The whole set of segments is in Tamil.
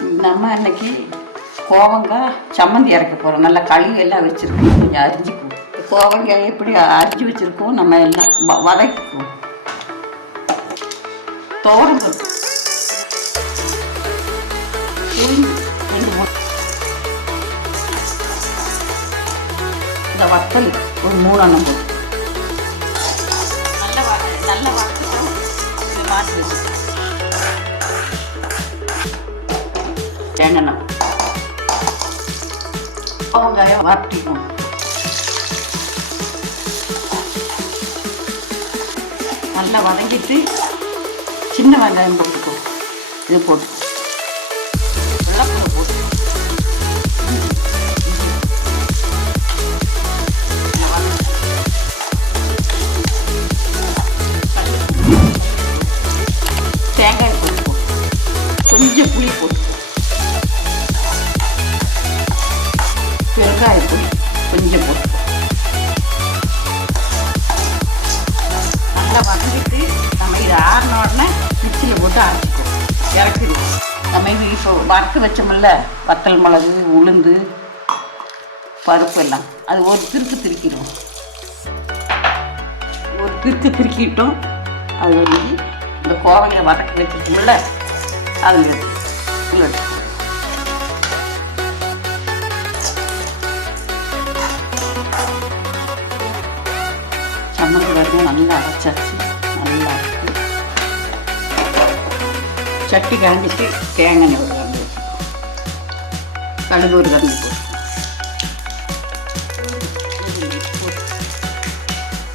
நம்ம அன்னைக்கு கோவங்காய் சம்மந்தி அரைக்க போகிறோம். நல்லா கழுவி எல்லாம் வச்சுருக்கோம். கொஞ்சம் அரிஞ்சிக்குவோம். கோவங்காய் எப்படி அரிஞ்சு வச்சுருக்கோம் நம்ம எல்லாம் வதக்கிக்குவோம். துவரம் பருப்பு ரெண்டு மூணு, இந்த வத்தல் ஒரு 3 எண்ணம் போட்டு நல்லா வதக்கிட்டோம். மாற்றி தேங்காய் கோவங்காயம் வதக்கிக்குவோம். நல்லா வதங்கிட்டு சின்ன வெங்காயம் போட்டுக்குவோம். இது போட்டு வெள்ளப்பூண்டு போட்டு தேங்காய் போட்டுக்குவோம். கொஞ்சம் புளி போட்டுக்குவோம். பெருங்காயத்தூள் கொஞ்சம் போட்டுக்குவோம். நல்லா வதங்கிட்டு நம்ம இதை ஆறின உடனே மிக்சியில் போட்டு அரைச்சிக்குவோம். இறக்கிடுவோம். நம்ம இப்போ வறுத்து வச்சோமில்ல வத்தல் மிளகு உளுந்து பருப்பு எல்லாம் அது ஒரு திருக்கு திருக்கிடுவோம். ஒரு திருக்கு திருக்கிட்டோம். அது வந்து இந்த கோவங்காய் வதக்கி வச்சுருக்கோம்ல அதில் எடுத்து சம்மந்தி வரைக்கும் நல்லா அரைச்சாச்சு. நல்லா சட்டி கரைஞ்சிட்டு தேங்காய் ஒரு கரண்டி வச்சுக்கோம். கடுகு ஒரு கரண்டி போட்டு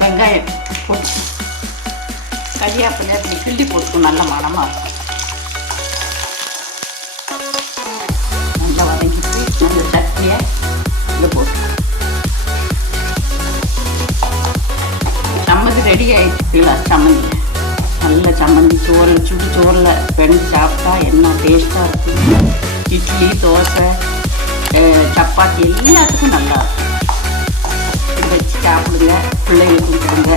வெங்காயம் போட்டு கறியாப்பில் அப்படி கிள்ளி போட்டுக்கும். நல்ல மணமாக இருக்கும். நல்லா வதங்கிட்டு அந்த சட்னியை இதில் போட்டு சம்மந்தி ரெடி ஆகிடுச்சுல. சம்மந்தி நல்ல சம்மந்தி சோறில் சுடு சோறில் பெண் சாப்பிட்டா என்ன டேஸ்ட்டாக இருக்கும். இட்லி தோசை சப்பாத்தி எல்லாத்துக்கும் நல்லா இருக்கும். இது வச்சு சாப்பிடுங்க. பிள்ளைகளுக்கும் கொடுங்க.